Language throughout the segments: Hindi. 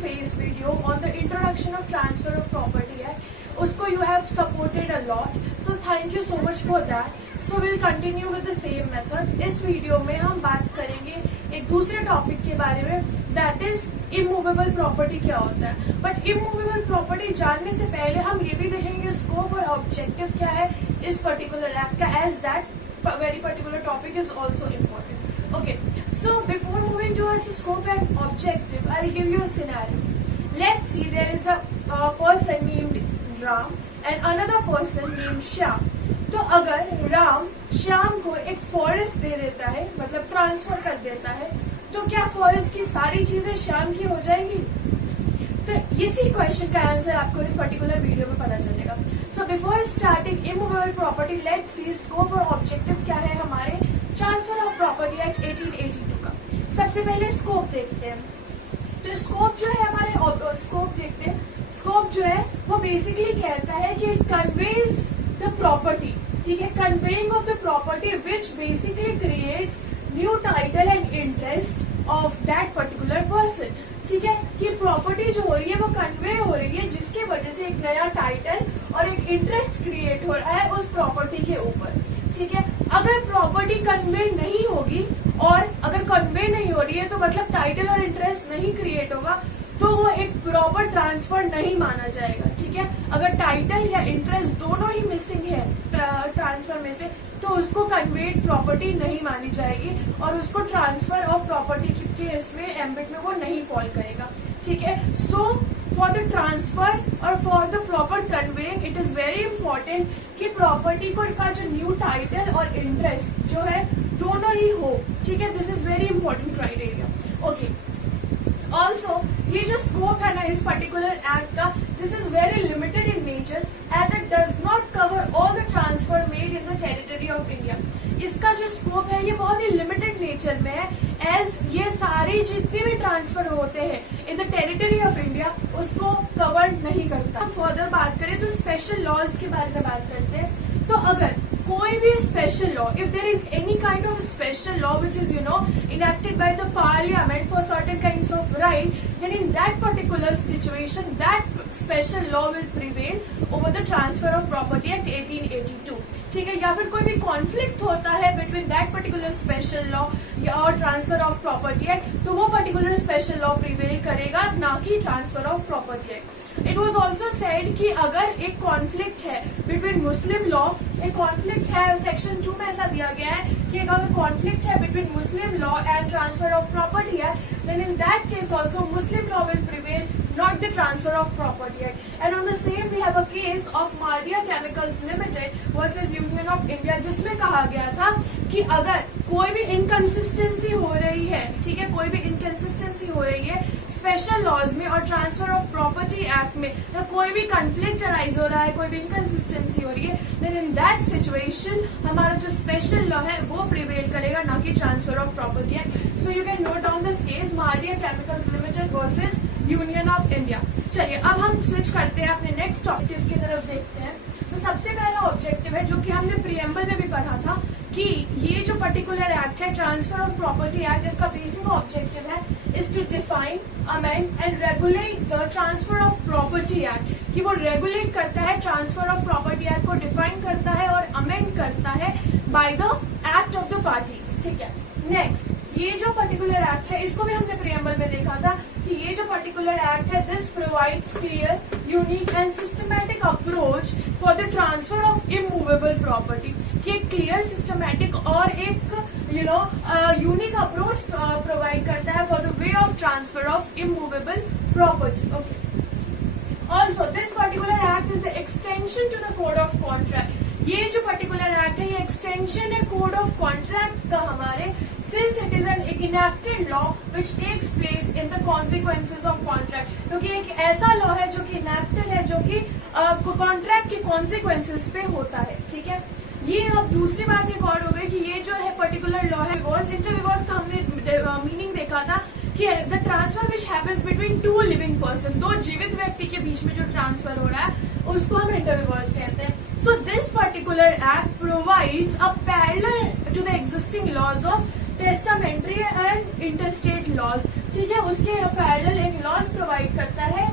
phase video on the introduction of transfer of property है, उसको you have supported a lot, so thank you so much for that. So we'll continue with the same method. इस वीडियो में हम बात करेंगे एक दूसरे टॉपिक के बारे में, that is इमूवेबल प्रॉपर्टी क्या होता है. बट इमूवेबल प्रॉपर्टी जानने से पहले हम ये भी देखेंगे स्कोप और ऑब्जेक्टिव क्या है इस पर्टिकुलर एक्ट का, as that very particular topic is also important. Okay, so before moving towards the scope and objective, I'll give you a scenario. Let's see, there is a person named Ram and another person named Shyam. तो अगर राम श्याम को एक फॉरेस्ट दे देता है, मतलब ट्रांसफर कर देता है, तो क्या फॉरेस्ट की सारी चीजें श्याम की हो जाएंगी? तो इसी क्वेश्चन का आंसर आपको इस पर्टिकुलर वीडियो में पता चलेगा. So before starting immovable property, let's see scope और ऑब्जेक्टिव क्या है हमारे ट्रांसफर ऑफ प्रॉपर्टी एक्ट 1882 का. सबसे पहले स्कोप देखते हैं. तो स्कोप जो है हमारे स्कोप देखते हैं. स्कोप जो है वो बेसिकली कहता है कि इट कन्वेज द प्रॉपर्टी, ठीक है, conveying of the property which basically creates new title and interest of that particular person. ठीक है, कि प्रॉपर्टी जो हो रही है वो कन्वे हो रही है जिसकी वजह से एक नया टाइटल और एक इंटरेस्ट क्रिएट हो रहा है उस प्रॉपर्टी के ऊपर. ठीक है, अगर प्रॉपर्टी कन्वे नहीं होगी और अगर कन्वे नहीं हो रही है तो मतलब टाइटल और इंटरेस्ट नहीं क्रिएट होगा, तो वो एक प्रॉपर ट्रांसफर नहीं माना जाएगा. ठीक है, अगर टाइटल या इंटरेस्ट दोनों ही मिसिंग है ट्रांसफर में से, तो उसको कन्वेड प्रॉपर्टी नहीं मानी जाएगी और उसको ट्रांसफर ऑफ प्रॉपर्टी के इसमें एम्बिट में वो नहीं फॉल करेगा. ठीक है, सो फॉर द ट्रांसफर और for the proper conveying it is very important कि प्रॉपर्टी को का जो न्यू टाइटल और इंटरेस्ट जो है दोनों ही हो. ठीक है, this is very important criteria. Okay, also ये जो स्कोप है ना इस पर्टिकुलर एक्ट का, this is very limited in nature as it does not cover all the transfer made in the territory of India. इसका जो स्कोप है ये बहुत ही लिमिटेड नेचर में है, एज ये सारे जितने भी ट्रांसफर होते हैं इन द टेरिटरी ऑफ इंडिया उसको कवर नहीं करता. हम फर्दर बात करें तो स्पेशल लॉज के बारे में बात करते हैं. तो अगर कोई भी special law, if there is any kind of special law which is enacted by the parliament for certain kinds of right, then in that particular situation that special law will prevail over the transfer of property act 1882. ठीक है, या फिर कोई भी कॉन्फ्लिक्ट होता है between that particular special law और ट्रांसफर ऑफ प्रॉपर्टी एक्ट, तो वो पर्टिकुलर स्पेशल लॉ प्रिवेल करेगा, ना कि transfer of property act. It was also said कि अगर एक कॉन्फ्लिक्ट है बिटवीन मुस्लिम लॉ, एक कॉन्फ्लिक्ट है सेक्शन 2 में ऐसा दिया गया है कि अगर कॉन्फ्लिक्ट है between Muslim law and transfer of property act, then in that case also Muslim law will prevail, not the transfer of property act. And on the same we have a case of Maria Chemicals Limited versus Union of India, जिसमें कहा गया था कि अगर कोई भी इनकंसिस्टेंसी हो रही है, ठीक है, कोई भी इनकंसिस्टेंसी हो रही है स्पेशल लॉज में और ट्रांसफर ऑफ प्रॉपर्टी एक्ट में, तो कोई भी कंफ्लिक्ट अराइज हो रहा है, कोई भी इनकंसिस्टेंसी हो रही है, देन इन दैट सिचुएशन हमारा जो स्पेशल लॉ है वो प्रिवेल करेगा, ना कि transfer of property act. So you can note down this case Maria chemicals limited versus union of India. चलिए अब हम स्विच करते हैं अपने नेक्स्ट ऑब्जेक्टिव की तरफ देखते हैं. तो सबसे पहला ऑब्जेक्टिव है जो कि हमने प्रीएम्बल में भी पढ़ा था कि ये जो पर्टिकुलर एक्ट है ट्रांसफर ऑफ प्रॉपर्टी एक्ट, इसका बेसिक ऑब्जेक्टिव है is to define, amend and regulate the transfer of property act. कि वो रेगुलेट करता है ट्रांसफर ऑफ प्रॉपर्टी एक्ट को, डिफाइन करता है और अमेंड करता है by the act of the parties. ठीक है, नेक्स्ट ये जो पर्टिकुलर एक्ट है इसको भी हमने प्रीएम्बल में देखा था कि ये जो पर्टिकुलर एक्ट है this provides clear, unique and systematic approach for the transfer of immovable property. कि एक क्लियर, सिस्टमैटिक और एक यूनिक अप्रोच प्रोवाइड करता है for the way of transfer of immovable property. Okay, also this particular act is the extension to the code of contract. ये जो पर्टिकुलर एक्ट है ये एक्सटेंशन है कोड ऑफ कॉन्ट्रैक्ट का हमारे, since it is an enacted law which takes place in the consequences of contract. क्योंकि एक ऐसा लॉ है जो कि enacted है, जो कि कॉन्ट्रैक्ट के consequences पे होता है. ठीक है, ये अब दूसरी बात एक और हो गई कि ये जो है पर्टिकुलर लॉ है इंटरविवर्स का हमने मीनिंग देखा था कि the transfer which happens between two living person, दो जीवित व्यक्ति के बीच में जो ट्रांसफर हो रहा है उसको हम इंटरविवर्स कहते हैं. So this particular act provides a parallel to the existing laws of testamentary and interstate laws. ठीक है, उसके पैरेलल एक लॉज प्रोवाइड करता है,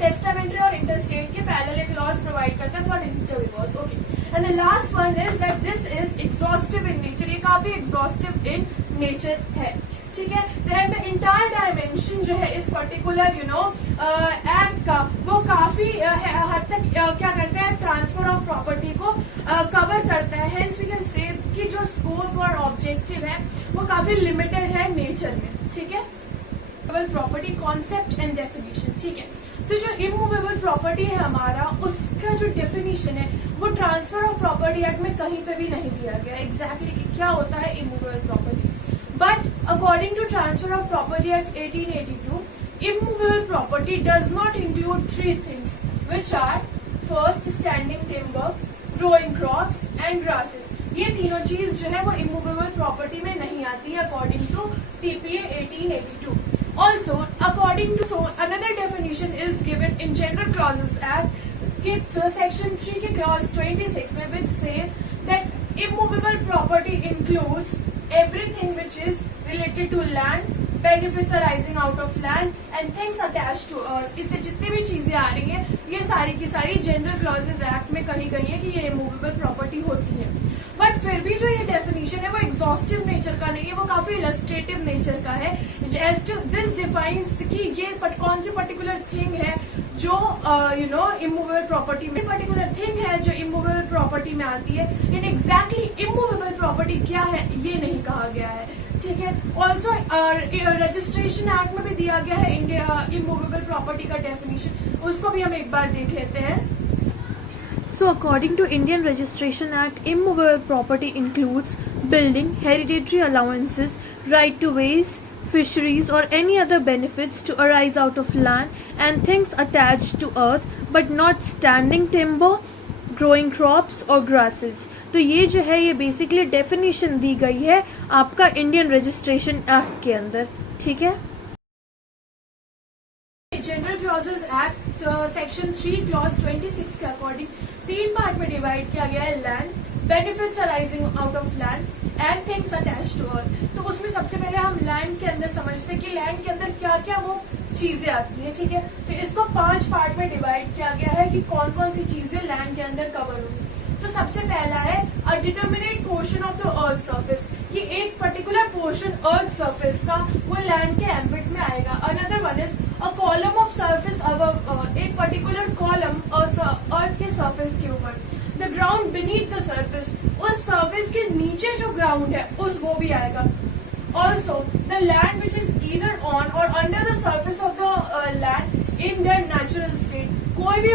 टेस्टामेंट्री और इंटरस्टेट के पैरेलल एक लॉज प्रोवाइड करता है for inter vivos. Okay, and the last one is that this is exhaustive in nature, ये काफी एग्जॉस्टिव इन नेचर है। ठीक है, देन द इंटायर डायमेंशन जो है इस पर्टिकुलर एक्ट का वो काफी हद तक क्या करता है, ट्रांसफर ऑफ प्रॉपर्टी को कवर करता है। हेंस वी कैन से कि जो स्कोप और ऑब्जेक्टिव है वो काफी लिमिटेड है नेचर में। ठीक है, प्रॉपर्टी कॉन्सेप्ट एंड डेफिनेशन। ठीक है, तो जो इमूवेबल प्रॉपर्टी है हमारा, उसका जो डेफिनेशन है वो ट्रांसफर ऑफ प्रॉपर्टी एक्ट में कहीं पे भी नहीं दिया गया एग्जैक्टली कि क्या होता है immovable property. But according to transfer of property act 1882, immovable property does not include three things, which are first standing timber, growing crops and grasses. ये तीनों चीज जो है वो इमूवेबल प्रॉपर्टी में नहीं आती है according to TPA 1882. Also, according to another definition is given in General Clauses Act, section 3 के clause 26 में, which says that immovable property includes everything which is related to land, benefits arising out of land and things attached to earth. इससे जितनी भी चीजें आ रही हैं ये सारी की सारी जनरल क्लॉजेज एक्ट में कही गई है कि ये इमूवेबल प्रॉपर्टी होती है। बट फिर भी जो ये डेफिनेशन है वो एग्जॉस्टिव नेचर का नहीं है, वो काफी इलस्ट्रेटिव नेचर का है। दिस डिफाइंस कि ये कौन सी पर्टिकुलर थिंग है जो इमूवेबल प्रॉपर्टी में, पर्टिकुलर थिंग है जो इमूवेबल प्रॉपर्टी में आती है। इन एग्जैक्टली इमूवेबल प्रॉपर्टी क्या है ये नहीं कहा गया है। ठीक है, ऑल्सो रजिस्ट्रेशन एक्ट में भी दिया गया है इंडिया इमूवेबल प्रॉपर्टी का डेफिनेशन, उसको भी हम एक बार देख लेते हैं। So according to Indian Registration Act, immovable property includes building, hereditary allowances, right to ways, fisheries or any other benefits to arise out of land and things attached to earth, but not standing timber, growing crops or grasses. तो ये जो है ये बेसिकली डेफिनेशन दी गई है आपका इंडियन रजिस्ट्रेशन एक्ट के अंदर। ठीक है, general clauses act section 3 clause 26 के अकॉर्डिंग 3 पार्ट में डिवाइड किया गया है, land, benefits arising out of land and things attached to earth. तो उसमें सबसे पहले हम लैंड के अंदर समझते हैं कि लैंड के अंदर क्या क्या वो चीजें आती हैं। ठीक है, तो इसको 5 पार्ट में डिवाइड किया गया है कि कौन कौन सी चीजें लैंड के अंदर कवर होंगी। तो सबसे पहला है a determinate portion of the earth surface, कि एक पर्टिकुलर पोर्शन अर्थ सरफेस का वो लैंड के एम्बिट में आएगा। Another one is a column of surface above, एक पर्टिकुलर कॉलम अर्थ के सरफेस के ऊपर। The ground beneath the surface, उस सरफेस के नीचे जो ग्राउंड है उस वो भी आएगा। Also the land which is either on or under the surface of the land in their natural state, कोई भी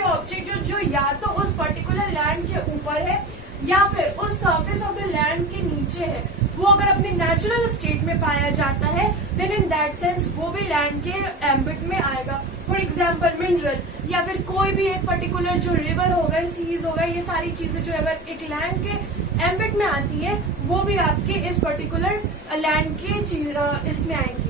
ऑब्जेक्ट जो या तो उस पर्टिकुलर लैंड के ऊपर है या फिर उस सरफेस ऑफ द लैंड के नीचे है, वो अगर अपने नेचुरल स्टेट में पाया जाता है देन इन दैट सेंस वो भी लैंड के एम्बिट में आएगा। फॉर एग्जाम्पल मिनरल या फिर कोई भी एक पर्टिकुलर जो रिवर हो गए, सीज हो गए, ये सारी चीजें जो अगर एक लैंड के एम्बिट में आती है वो भी आपके इस पर्टिकुलर लैंड के इसमें आएंगी।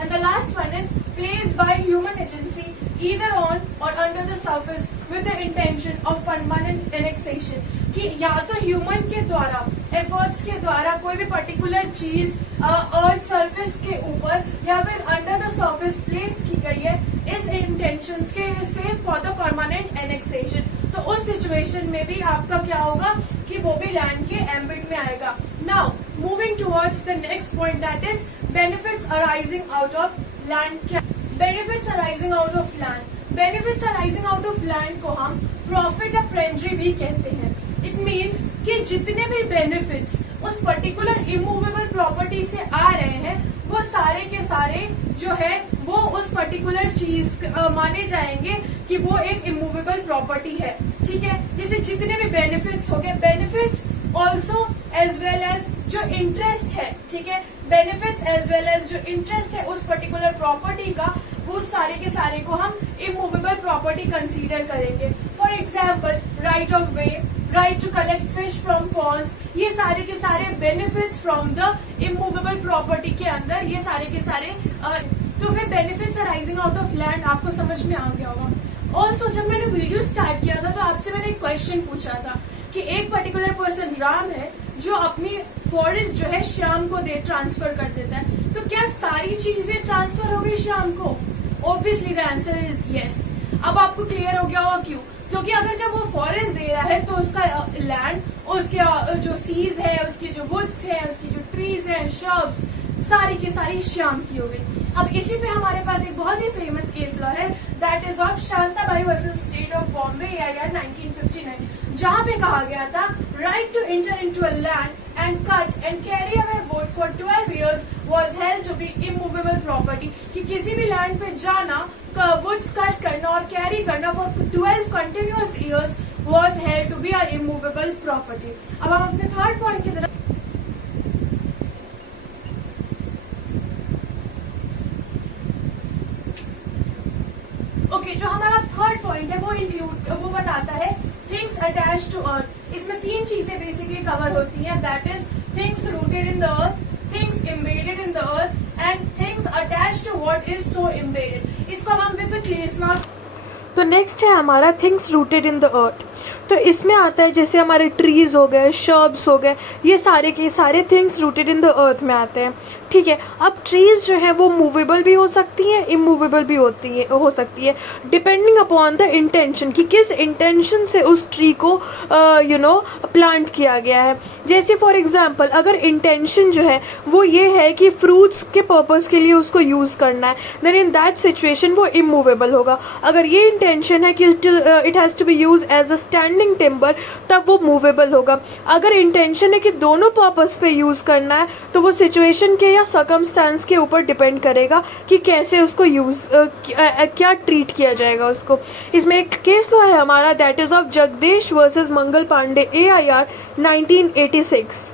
And the last one is placed by human agency either on or under the surface with the intention of permanent annexation, कि या तो ह्यूमन के द्वारा एफर्ट्स के द्वारा कोई भी पर्टिकुलर चीज अर्थ सरफेस के ऊपर या फिर अंडर द सरफेस प्लेस की गई है इस इंटेंशंस के से फॉर द परमानेंट एनेक्सेशन, तो उस सिचुएशन में भी आपका क्या होगा कि वो भी लैंड के एम्बिट में आएगा। Now moving towards the next point that is benefits arising out of land. Benefits arising out of land, benefits arising out of land को हम प्रॉफिट अप्रेंड्री भी कहते हैं। इट मीन्स कि जितने भी बेनिफिट्स उस पर्टिकुलर इमूवेबल प्रॉपर्टी से आ रहे हैं वो सारे के सारे जो है वो उस पर्टिकुलर चीज माने जाएंगे कि वो एक इमूवेबल प्रॉपर्टी है। ठीक है, जैसे जितने भी बेनिफिट्स हो गए, benefits also as well as जो इंटरेस्ट है, ठीक है, बेनिफिट्स एज वेल एज जो इंटरेस्ट है उस पर्टिकुलर प्रॉपर्टी का, वो सारे के सारे को हम इमूवेबल प्रॉपर्टी कंसीडर करेंगे। For example right of way, right to collect fish from ponds, ये सारे के सारे benefits from the immovable property के अंदर ये सारे के सारे तो फिर benefits arising out of land आपको समझ में आ गया होगा। ऑल्सो जब मैंने वीडियो स्टार्ट किया था तो आपसे मैंने एक क्वेश्चन पूछा था कि एक पर्टिकुलर पर्सन राम है जो अपनी फॉरेस्ट जो है श्याम को ट्रांसफर कर देता है, तो क्या सारी चीजें ट्रांसफर हो गई श्याम को? Obviously the answer is yes. अब आपको क्लियर हो गया होगा क्यों? क्योंकि अगर जब वो फॉरेस्ट दे रहा है तो उसका लैंड, उसके जो सीज है, उसकी जो वुड्स है, उसकी जो ट्रीज है, शर्ब्स, सारी की सारी श्याम की हो गई। अब इसी पे हमारे पास एक बहुत ही फेमस केस लॉ है, that is of Shantabai versus state of Bombay year 1959, जहां पे कहा गया था right to enter into a land and cut and carry away wood for 12 years was held to be immovable property, कि किसी भी लैंड पे जाना, वुड्स कट करना और कैरी करना for 12 continuous years was held to be a immovable property। अब हम अपने थर्ड पॉइंट की तरफ जो हमारा थर्ड पॉइंट है वो बताता है थिंग्स अटैच टू अर्थ। इसमें तीन चीजें बेसिकली कवर होती हैं, that is things rooted in the earth, things embedded in the earth and things attach to what is so embedded. इसको हम विद केस लॉ। तो नेक्स्ट है हमारा things rooted in the earth. तो इसमें आता है जैसे हमारे ट्रीज हो गए, शर्ब्स हो गए, ये सारे के सारे थिंग्स रूटेड इन द अर्थ में आते हैं। ठीक है, अब ट्रीज जो है वो मूवेबल भी हो सकती हैं, इमूवेबल भी हो सकती है डिपेंडिंग अपॉन द इंटेंशन, कि किस इंटेंशन से उस ट्री को प्लांट किया गया है। जैसे फॉर एग्जांपल अगर इंटेंशन जो है वो ये है कि फ्रूट्स के पर्पस के लिए उसको यूज़ करना है, देन इन दैट सिचुएशन वो इमूवेबल होगा। अगर ये इंटेंशन है कि it has to be use as a standing timber, तब वो मूवेबल होगा। अगर इंटेंशन है कि दोनों पर्पस पे यूज़ करना है, तो वो सिचुएशन के या सर्कमस्टांस के ऊपर डिपेंड करेगा कि कैसे उसको यूज़ क्या ट्रीट किया जाएगा उसको। इसमें एक केस लॉ है हमारा, that is of Jagdish versus Mangal Pandey AIR 1986।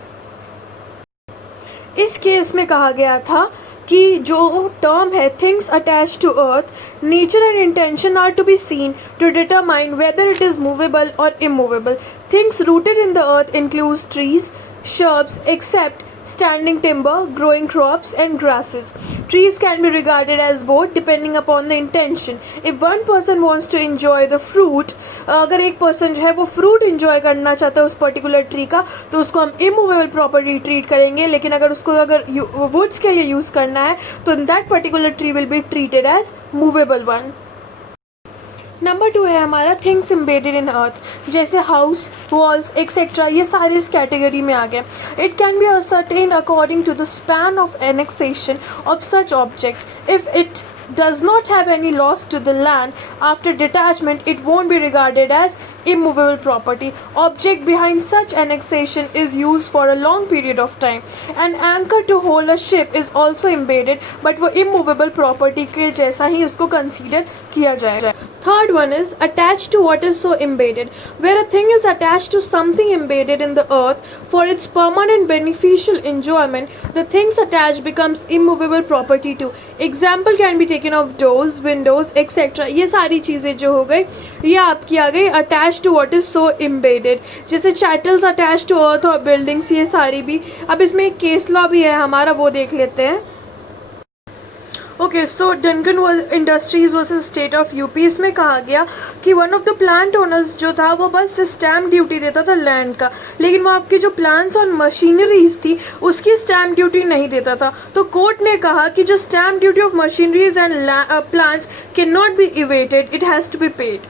इस केस में कहा गया था कि जो टर्म है things attach to earth, nature and intention are to be seen to determine whether it is movable or immovable. Things rooted in the earth includes trees, shrubs, except standing timber, growing crops and grasses. Trees can be regarded as both depending upon the intention. If one person wants to enjoy the fruit, अगर एक person जो है वो fruit enjoy करना चाहता है उस particular tree का, तो उसको हम immovable property treat करेंगे। लेकिन अगर उसको अगर woods के लिए use करना है, तो that particular tree will be treated as movable one। Number 2 है हमारा थिंग्स एम्बेडेड इन अर्थ, जैसे हाउस, वॉल्स एक्सेट्रा, ये सारे इस कैटेगरी में आ गए। It can be ascertain according to the span of annexation of such object. If it does not have any loss to the land after detachment, it won't be regarded as immovable property. Object behind such annexation is used for a long period of time. An anchor to hold a ship is also embedded, but वो immovable property के जैसा ही उसको consider किया जाएगा। Third one is attached to what is so embedded, where a thing is attached to something embedded in the earth for its permanent beneficial enjoyment, the things attached becomes immovable property too. Example can be taken of doors, windows, etc. ये सारी चीज़ें जो हो गई ये आपकी आ गई attached to what is so embedded, जैसे chattels attached to earth और buildings, ये सारी भी। अब इसमें एक केस लॉ भी है हमारा, वो देख लेते हैं। Okay, so Duncan industries versus state of UP, इसमें कहा गया कि one of the plant owners जो था वो बस स्टैम्प ड्यूटी देता था लैंड का, लेकिन वो आपके जो प्लांट्स और मशीनरीज थी उसकी स्टैम्प ड्यूटी नहीं देता था। तो कोर्ट ने कहा कि जो stamp duty of machineries and plants can not be evaded, it has to be paid.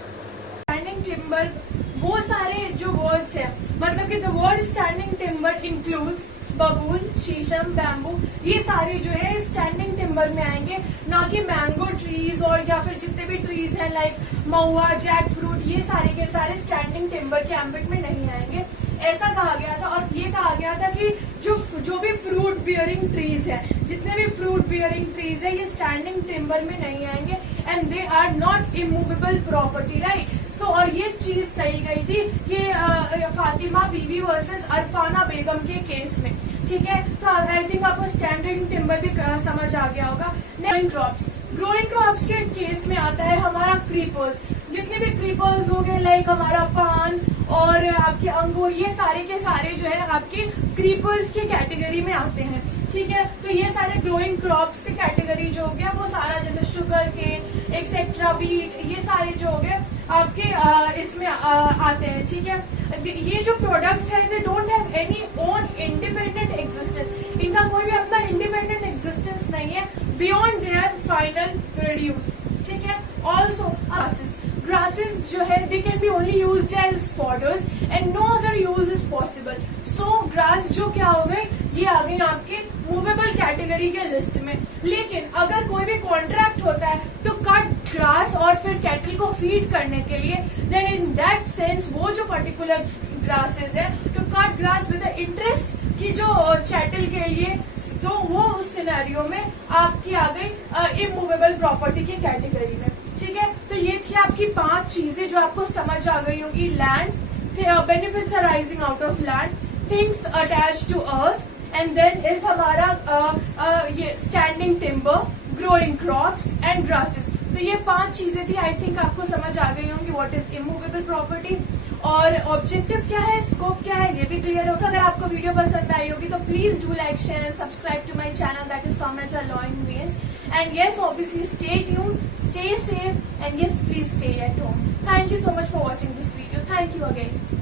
Standing timber, वो सारे जो वर्ड्स हैं, मतलब कि the word standing timber includes babul, shisham, bamboo, ये सारे जो है स्टैंडिंग टिम्बर में आएंगे, ना कि मैंगो ट्रीज और या फिर जितने भी ट्रीज हैं लाइक महुआ, जैक फ्रूट, ये सारे के सारे स्टैंडिंग टिम्बर के एम्बिट में नहीं आएंगे, ऐसा कहा गया था। और ये कहा गया था कि जो भी फ्रूट बियरिंग ट्रीज है, जितने भी फ्रूट बियरिंग ट्रीज है, ये स्टैंडिंग टिम्बर में नहीं आएंगे and they are not immovable property, right. So और ये चीज कही गई थी कि फातिमा बीवी वर्सेस अरफाना बेगम के केस में, ठीक है। तो आई थिंक आपको स्टैंडिंग टिम्बर भी समझ आ गया होगा। ग्रोइंग क्रॉप्स, ग्रोइंग क्रॉप्स के केस में आता है हमारा क्रीपर्स, जितने भी क्रीपर्स हो गए लाइक हमारा पान और आपके अंगूर, ये सारे के सारे जो है आपके क्रीपर्स की कैटेगरी में आते हैं, ठीक है। तो ये सारे ग्रोइंग क्रॉप्स की कैटेगरी जो हो गया वो सारा, जैसे शुगर केन एक्सेट्रा, वीट, ये सारे जो हो गए आपके इसमें आते हैं, ठीक है। ये जो प्रोडक्ट्स हैं they don't have any own independent existence, इनका कोई भी अपना इंडिपेंडेंट एग्जिस्टेंस नहीं है बियॉन्ड देयर फाइनल प्रोड्यूस, ठीक है। ऑल्सो grasses जो है they can be only used as fodders and no other use is possible. So grass जो क्या हो गए, ये आ गई आपके मूवेबल कैटेगरी के लिस्ट में। लेकिन अगर कोई भी कॉन्ट्रैक्ट होता है तो कट ग्रास और फिर कैटल को फीड करने के लिए, देन इन दैट सेंस वो जो पर्टिकुलर ग्रासेस है तो cut grass with the interest की जो चैटल के लिए, तो वो उस सिनेरियो में आपकी आ गई इमूवेबल प्रॉपर्टी की कैटेगरी में, ठीक है। तो ये थी आपकी 5 चीजें जो आपको समझ आ गई होगी। Land, benefits arising out of land, things attach to earth, and then is हमारा ये standing timber, growing crops and grasses. तो ये 5 चीजें थी, आई थिंक आपको समझ आ गई होंगी व्हाट इज इमूवेबल प्रॉपर्टी और ऑब्जेक्टिव क्या है, स्कोप क्या है, ये भी क्लियर हो। अगर आपको वीडियो पसंद आई होगी तो please do like, share and subscribe to my channel, that is Soumyaja Law in Wales. And yes, obviously stay tuned, stay safe, and yes, please stay at home. Thank you so much for watching this video. Thank you again.